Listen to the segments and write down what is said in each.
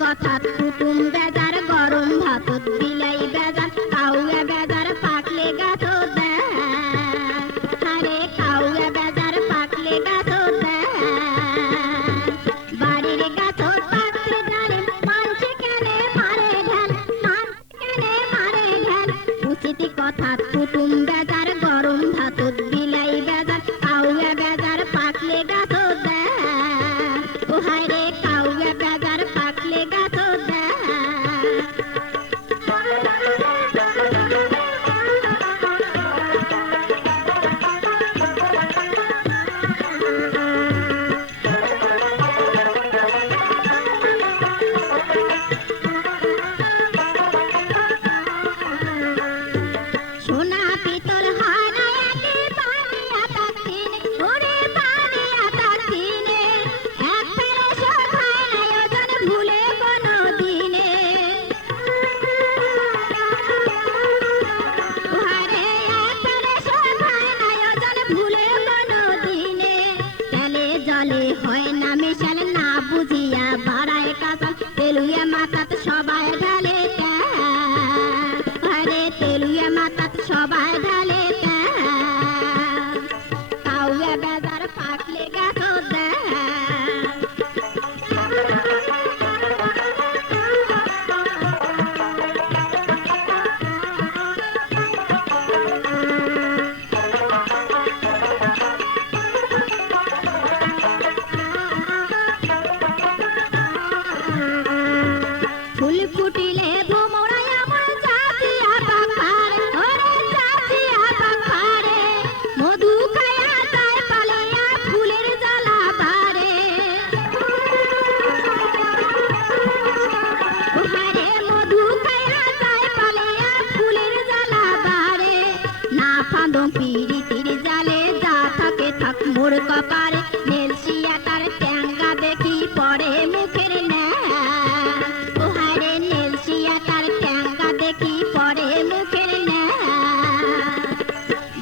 কথা কুটুম বেজার গরম ভাত বিলাই বেজার কাউয়া বেজার পাকলে গাছ আরে কাউয়া বেজার পাকলে গাছ বাড়ির গাছ পাত্রে ডালে মানছে কেনে মারে ঢাল মানছে কেনে মারে ঢাল উচিত কথা কুটুম বেজার গরম ভাত বিলাই বেজার কাউয়া বেজার পাকলে গাছ ও হায় রে কাউয়া বেজার পাকলে গাছ সোনা পিতল হারায়াতে পানিয়া তাকিনে ওরে পানিয়া তাকিনে এক ফেরে শোভায় নাই ওজন ভুলে কোনো দিনে ওহারে এক ফেরে শোভায় নাই ওজন ভুলে কোনো দিনে তেলে জলে হয় না মিশাল না বুঝিয়া বাড়ায় কাঁচাল তেলুয়া মাথাত সবাই ঢালে আরে তেলুয়া মাথাত সবাই ঢালে কাউয়া বেজার পাকলে গাছ ফুল ফুটিলে ভোমরায় আমার জাতিয়া পাখারে ওরে জাতিয়া পাখারে মধু খায়া যায় পালয়া ফুলের জ্বালা বারে ওহারে মধু খায়া যায় পালয়া ফুলের জ্বালা বারে না ফাঁদো পিরিতির জালে যা থাকে থাক মোর কপারে নেলসিয়া তার ট্যাঙ্গা দেখি পড়ে মুখের ন্যা ওহারে নেলসিয়া তার ট্যাঙ্গা দেখি পড়ে মুখের ন্যা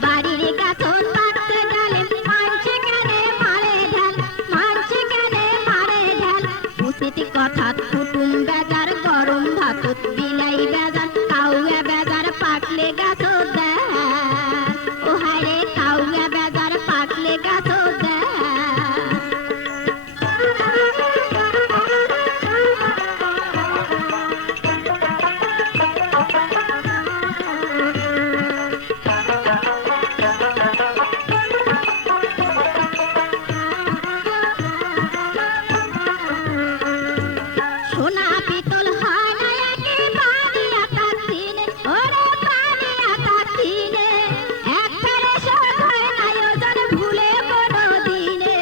বাড়ির গাছন পাত্রে ডালে মানছে কেনে মারে ঢাল মানছে কেনে মারে ঢাল উচিত কথা কুটুম বেজার গরম ভাত বিলাই বেজার কাউয়া বেজার পাকলে গাছ ওহারে কাউয়া বেজার পাকলে গাছ সোনা পিতল হারায়াতে পানিয়া তাকিনে ওরে পানিয়া তাকিনে এক ফেরে শোভায় নাই ওজন ভুলে কোনো দিনে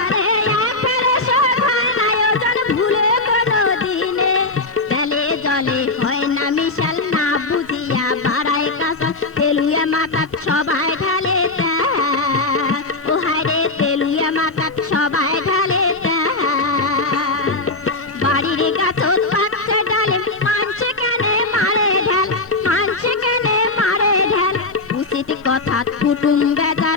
আরে এক ফেরে শোভায় নাই ওজন ভুলে কোনো দিনে তেলে জলে হয় না মিশাল না বুঝিয়া বাড়ায় কাঁচা তেলুয়া মাথাত সবাই ঢালে ওহারে তেলুয়া মাথাত সবাই ঢালে বাড়ির গাছত পাত্রে ডালে মানছে কেনে মারে ঢাল মানছে কেনে মারে ঢাল উচিত কথা কুটুম বেজার